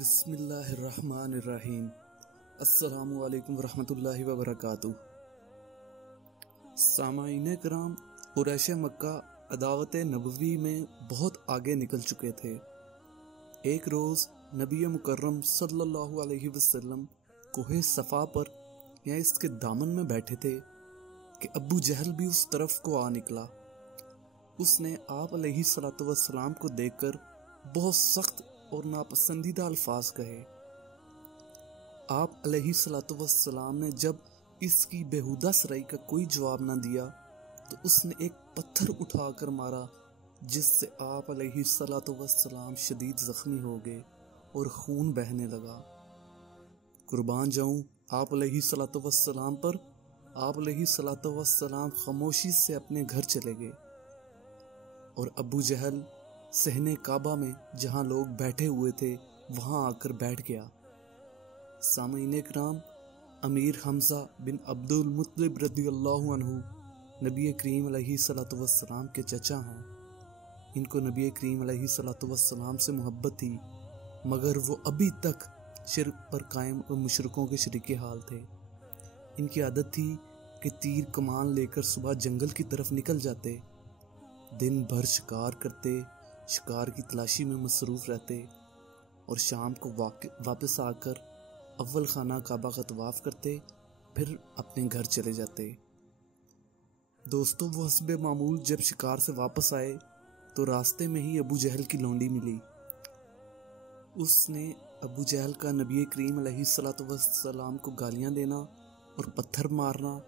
بسم اللہ الرحمن الرحیم۔ السلام علیکم ورحمۃ اللہ وبرکاتہ۔ سامعین کرام، قریش مکہ عداوت نبوی میں بہت آگے نکل چکے تھے۔ ایک روز نبی مکرم صلی اللہ علیہ وسلم کوہ صفا پر یا اس کے دامن میں بیٹھے تھے کہ ابو جہل بھی اس طرف کو آ نکلا۔ اس نے آپ علیہ الصلوۃ والسلام کو دیکھ کر بہت سخت اور ناپسندیدہ الفاظ کہے۔ آپ علیہ الصلوۃ والسلام نے جب اس کی بےہودہ سرائی کا کوئی جواب نہ دیا تو اس نے ایک پتھر اٹھا کر مارا، جس سے آپ علیہ الصلوۃ والسلام شدید زخمی ہو گئے اور خون بہنے لگا۔ قربان جاؤں آپ علیہ الصلوۃ والسلام پر۔ آپ علیہ الصلوۃ والسلام خاموشی سے اپنے گھر چلے گئے اور ابو جہل صحن کعبہ میں جہاں لوگ بیٹھے ہوئے تھے وہاں آ کر بیٹھ گیا۔ سامعین کرام، امیر حمزہ بن عبد المطلب رضی اللہ عنہ نبی کریم علیہ الصلوۃ والسلام کے چچا ہیں۔ ان کو نبی کریم علیہ الصلوۃ والسلام سے محبت تھی، مگر وہ ابھی تک شرک پر قائم اور مشرکوں کے شریک حال تھے۔ ان کی عادت تھی کہ تیر کمان لے کر صبح جنگل کی طرف نکل جاتے، دن بھر شکار کرتے، شکار کی تلاشی میں مصروف رہتے اور شام کو واپس آ کر اول خانہ کعبہ کا طواف کرتے، پھر اپنے گھر چلے جاتے۔ دوستو، وہ حسب معمول جب شکار سے واپس آئے تو راستے میں ہی ابو جہل کی لونڈی ملی۔ اس نے ابو جہل کا نبی کریم علیہ الصلوۃ والسلام کو گالیاں دینا اور پتھر مارنا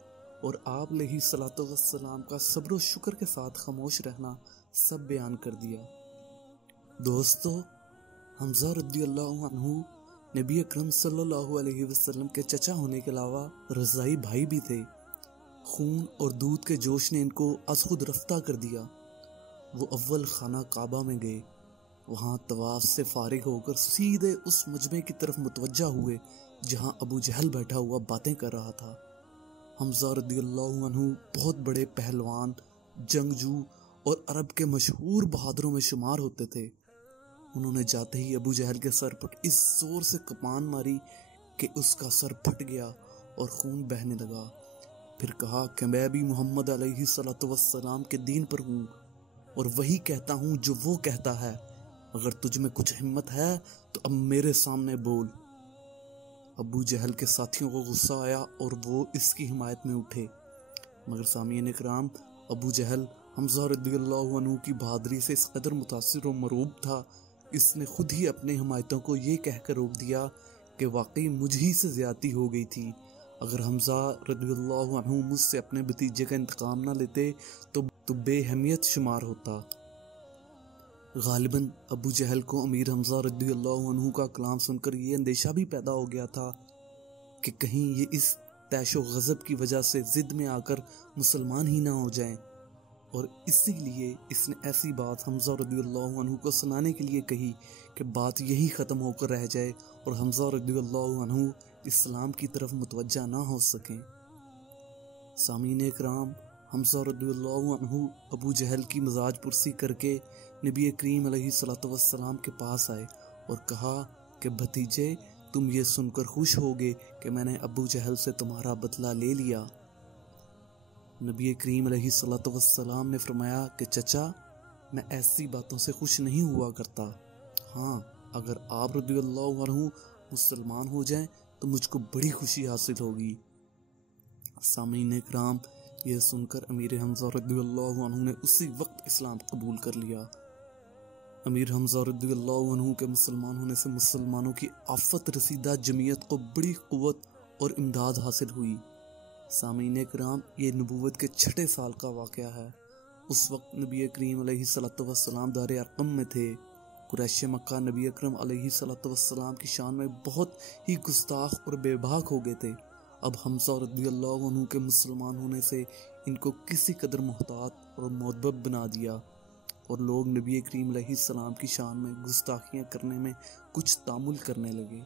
اور آپ علیہ الصلوۃ والسلام کا صبر و شکر کے ساتھ خاموش رہنا سب بیان کر دیا۔ دوستو، حمزہ رضی اللہ عنہ نبی اکرم صلی اللہ علیہ وسلم کے چچا ہونے کے علاوہ رضائی بھائی بھی تھے۔ خون اور دودھ کے جوش نے ان کو از خود رفتہ کر دیا۔ وہ اول خانہ کعبہ میں گئے، وہاں طواف سے فارغ ہو کر سیدھے اس مجمع کی طرف متوجہ ہوئے جہاں ابو جہل بیٹھا ہوا باتیں کر رہا تھا۔ حمزہ رضی اللہ عنہ بہت بڑے پہلوان، جنگجو اور عرب کے مشہور بہادروں میں شمار ہوتے تھے۔ انہوں نے جاتے ہی ابو جہل کے سر پر اس زور سے کمان ماری کہ اس کا سر پھٹ گیا اور خون بہنے لگا۔ پھر کہا کہ میں بھی محمد علیہ الصلوۃ والسلام کے دین پر ہوں اور وہی کہتا ہوں جو وہ کہتا ہے۔ اگر تجھ میں کچھ ہمت ہے تو اب میرے سامنے بول۔ ابو جہل کے ساتھیوں کو غصہ آیا اور وہ اس کی حمایت میں اٹھے، مگر سامعین کرام، ابو جہل حمزہ رضی اللہ عنہ کی بہادری سے اس قدر متاثر و مرعوب تھا، اس نے خود ہی اپنے حمایتوں کو یہ کہہ کر روک دیا کہ واقعی مجھ ہی سے زیادتی ہو گئی تھی۔ اگر حمزہ رضی اللہ عنہ مجھ سے اپنے بھتیجے کا انتقام نہ لیتے تو بے اہمیت شمار ہوتا۔ غالباً ابو جہل کو امیر حمزہ رضی اللہ عنہ کا کلام سن کر یہ اندیشہ بھی پیدا ہو گیا تھا کہ کہیں یہ اس طیش و غضب کی وجہ سے ضد میں آ کر مسلمان ہی نہ ہو جائیں، اور اسی لیے اس نے ایسی بات حمزہ رضی اللہ عنہ کو سنانے کے لیے کہی کہ بات یہی ختم ہو کر رہ جائے اور حمزہ رضی اللہ عنہ اسلام کی طرف متوجہ نہ ہو سکیں۔ سامعین کرام، حمزہ رضی اللہ عنہ ابو جہل کی مزاج پرسی کر کے نبی کریم علیہ الصلوۃ والسلام کے پاس آئے اور کہا کہ بھتیجے، تم یہ سن کر خوش ہوگے کہ میں نے ابو جہل سے تمہارا بدلہ لے لیا۔ نبی کریم علیہ الصلوۃ والسلام نے فرمایا کہ چچا، میں ایسی باتوں سے خوش نہیں ہوا کرتا۔ ہاں، اگر آپ رضی اللہ عنہ مسلمان ہو جائیں تو مجھ کو بڑی خوشی حاصل ہوگی۔ سامعین کرام، یہ سن کر امیر حمزہ رضی اللہ عنہ نے اسی وقت اسلام قبول کر لیا۔ امیر حمزہ رضی اللہ عنہ کے مسلمان ہونے سے مسلمانوں کی آفت رسیدہ جمعیت کو بڑی قوت اور امداد حاصل ہوئی۔ سامعین کرام، یہ نبوت کے 6 سال کا واقعہ ہے۔ اس وقت نبی کریم علیہ الصلوۃ والسلام دار ارقم میں تھے۔ قریش مکہ نبی اکرم علیہ الصلوۃ والسلام کی شان میں بہت ہی گستاخ اور بے باک ہو گئے تھے۔ اب حمزہ رضی اللہ عنہ کے مسلمان ہونے سے ان کو کسی قدر محتاط اور مؤدب بنا دیا، اور لوگ نبی کریم علیہ السلام کی شان میں گستاخیاں کرنے میں کچھ تامل کرنے لگے۔